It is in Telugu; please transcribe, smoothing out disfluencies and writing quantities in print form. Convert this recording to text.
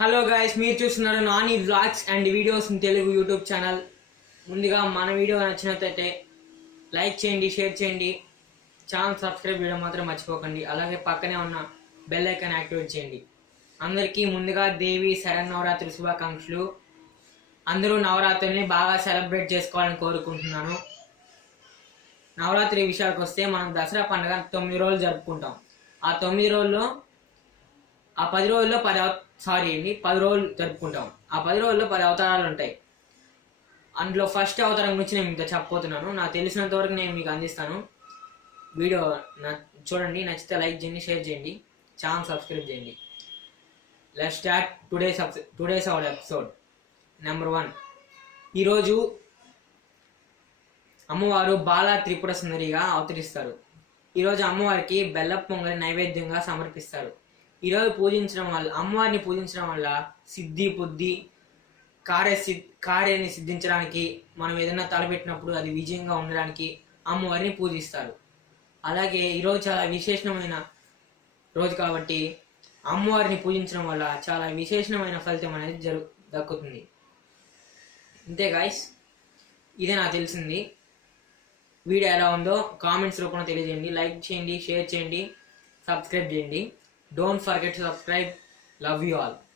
హలో గైస్, మీరు చూస్తున్నారు Nani vlogs and videos in Telugu YouTube channel. ముందుగా మన వీడియో నచ్చినట్లయితే లైక్ చేయండి, షేర్ చేయండి, ఛానల్ సబ్స్క్రైబ్ చేయడం మాత్రం మర్చిపోకండి. అలాగే పక్కనే ఉన్న బెల్ ఐకాన్ యాక్టివేట్ చేయండి. అందరికీ ముందుగా దేవి శరన్నవరాత్రి శుభాకాంక్షలు. అందరూ నవరాత్రిని బాగా సెలబ్రేట్ చేసుకోవాలని కోరుకుంటున్నాను. నవరాత్రి విషయానికి వస్తే మనం దసరా పండుగ 9 రోజులు జరుపుకుంటాం. ఆ 9 రోజుల్లో ఆ 10 రోజుల్లో 10 రోజులు జరుపుకుంటాం. ఆ 10 రోజుల్లో 10 అవతారాలు ఉంటాయి. అందులో ఫస్ట్ అవతారం గురించి నేను మీకు చెప్పబోతున్నాను. నాకు తెలిసినంత వరకు నేను మీకు అందిస్తాను. వీడియో చూడండి, నచ్చితే లైక్ చేయండి, షేర్ చేయండి, ఛానల్ సబ్స్క్రైబ్ చేయండి. Let's start today's our episode. Number 1. ఈరోజు అమ్మవారు బాలా త్రిపుర సుందరిగా అవతరిస్తారు. ఈరోజు అమ్మవారికి బెల్లపు పొంగలి నైవేద్యంగా సమర్పిస్తారు. ఈరోజు అమ్మవారిని పూజించడం వల్ల సిద్ధి, బుద్ధి, కార్యాన్ని సిద్ధించడానికి, మనం ఏదైనా తలపెట్టినప్పుడు అది విజయంగా ఉండడానికి అమ్మవారిని పూజిస్తారు. అలాగే ఈరోజు చాలా విశేషమైన రోజు కాబట్టి అమ్మవారిని పూజించడం వల్ల చాలా విశేషమైన ఫలితం అనేది దక్కుతుంది. అంతే గాయస్, ఇదే నాకు తెలిసింది. వీడియో ఎలా ఉందో కామెంట్స్ రూపంలో తెలియజేయండి. లైక్ చేయండి, షేర్ చేయండి, సబ్స్క్రైబ్ చేయండి. Don't forget to subscribe. Love you all.